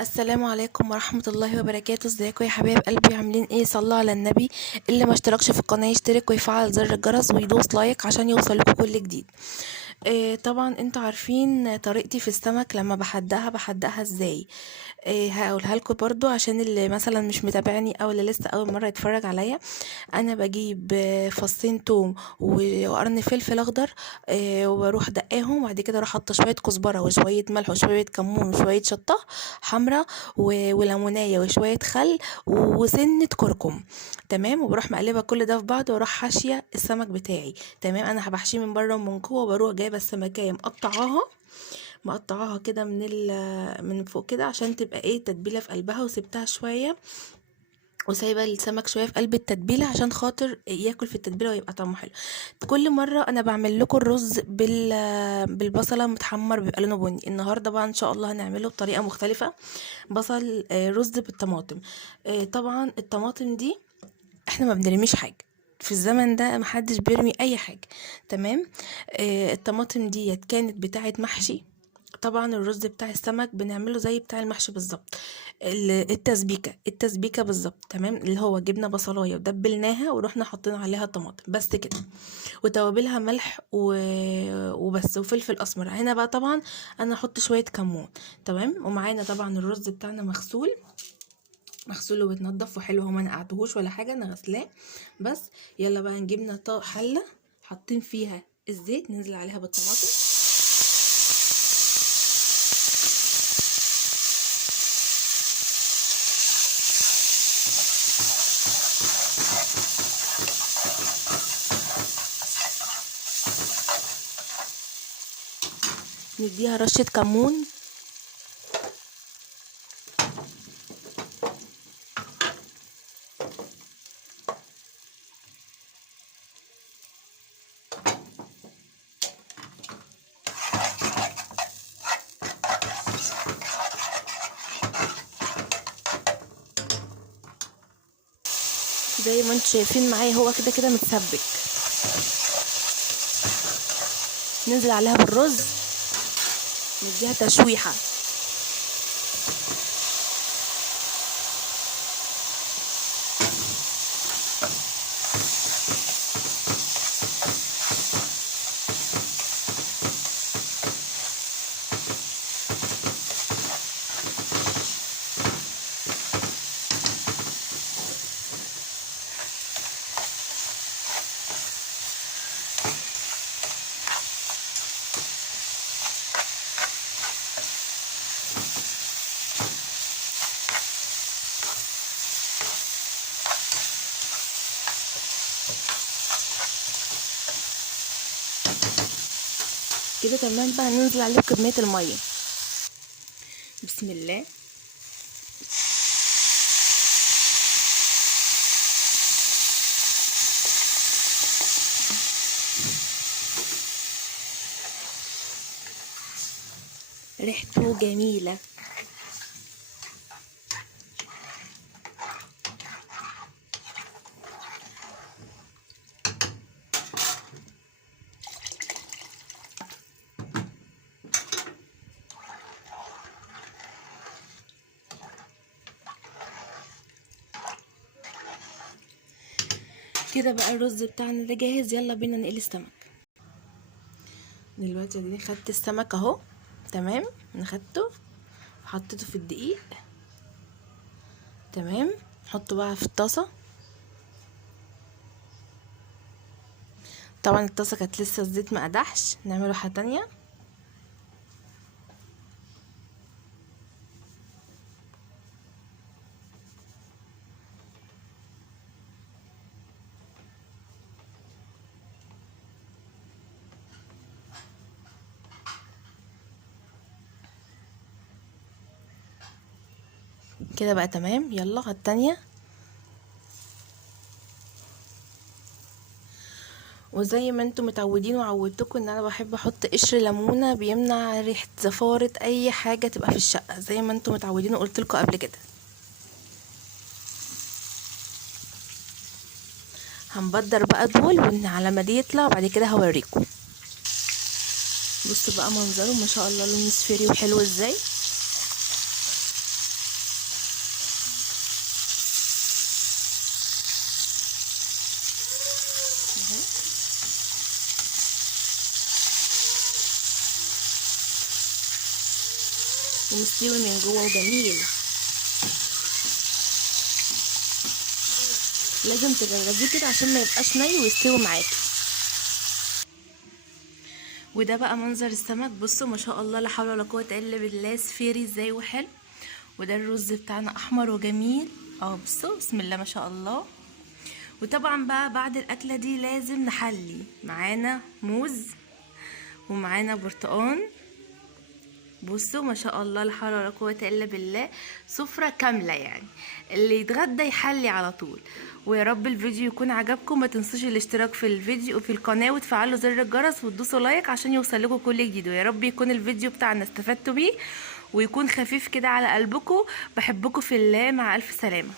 السلام عليكم ورحمة الله وبركاته. ازيكم يا حبايب قلبي؟ عاملين ايه؟ صلوا على النبي. اللي ما اشتركش في القناة يشترك ويفعل زر الجرس ويدوس لايك عشان يوصلكوا كل جديد. طبعا انتوا عارفين طريقتي في السمك لما بحدها ازاي. هقولها لكم برضو عشان اللي مثلا مش متابعني او اللي لسه اول مرة يتفرج عليا. انا بجيب فصين توم وقرن فلفل اخضر، واروح دقاهم، وبعد كده اروح حاطه شويه كزبره وشويه ملح وشويه كمون وشويه شطه حمرا وليمونيه وشويه خل وسنه كركم. تمام. وبروح مقلبه كل ده في بعض واروح حاشيه السمك بتاعي. تمام. انا بحشيه من بره ومن جوه، وبروح جايبه السمكيه مقطعاها كده من فوق كده عشان تبقى ايه تتبيله في قلبها، وسبتها شويه وسايبه السمك شويه في قلب التتبيله عشان خاطر ياكل في التتبيله ويبقى طعمه حلو. كل مره انا بعمل لكم الرز بالبصله متحمر بيبقى لونه بني. النهارده بقى ان شاء الله هنعمله بطريقه مختلفه. بصل رز بالطماطم. طبعا الطماطم دي احنا ما بنرميش حاجه في الزمن ده، محدش بيرمي اي حاجه. تمام. الطماطم ديت كانت بتاعه محشي. طبعا الرز بتاع السمك بنعمله زي بتاع المحشي بالظبط. التسبيكه بالظبط. تمام. اللي هو جبنا بصلايه ودبلناها ورحنا حطينا عليها طماطم بس كده، وتوابلها ملح وبس وفلفل اسمر. هنا بقى طبعا انا احط شويه كمون. تمام. ومعانا طبعا الرز بتاعنا مغسول وبتنضف وحلو، هو ما نقعتهوش ولا حاجه، انا غسلاه بس. يلا بقى نجيبنا حله حاطين فيها الزيت، ننزل عليها بالطماطم. نديها رشه كمون. زي ما انتم شايفين معايا هو كده كده متسبك. ننزل عليها بالرز، نديها تشويحه. كده تمام. بقى ننزل عليه بكميه الميه. بسم الله. ريحته جميله. كده بقى الرز بتاعنا ده جاهز. يلا بينا نقلي السمك. دلوقتي دي خدت السمك اهو. تمام. انا خدته حطيته في الدقيق. تمام. نحطه بقى في الطاسه. طبعا الطاسه كانت لسه الزيت ما قدحش، نعمل واحده تانية. كده بقى تمام. يلا التانية. وزي ما انتم متعودين وعودتكم ان انا بحب احط قشر ليمونه، بيمنع ريحه زفاره اي حاجه تبقى في الشقه، زي ما انتم متعودين وقلت لكم قبل كده. هنبدر بقى دول وان على ما دي يطلع بعد كده هوريكم. بصوا بقى منظره ما شاء الله، لون مصفري وحلو ازاي. ومستوي من جوه وجميل. لازم تجربيه كده عشان ما يبقاش ني ويستوي معاكي. وده بقى منظر السمك. بصوا ما شاء الله لا حول ولا قوه الا بالله، سفيري ازاي وحلو. وده الرز بتاعنا احمر وجميل. بصوا بسم الله ما شاء الله. وطبعا بقى بعد الاكله دي لازم نحلي. معانا موز ومعانا برتقان. بصوا ما شاء الله لا حول ولا قوه الا بالله، سفره كامله يعني. اللي يتغدى يحلي على طول. ويا رب الفيديو يكون عجبكم. ما تنسوش الاشتراك في الفيديو وفي القناه وتفعلوا زر الجرس وتدوسوا لايك عشان يوصلكم كل جديد. ويا رب يكون الفيديو بتاعنا استفدتوا بيه ويكون خفيف كده على قلبكم. بحبكم في الله. مع الف سلامه.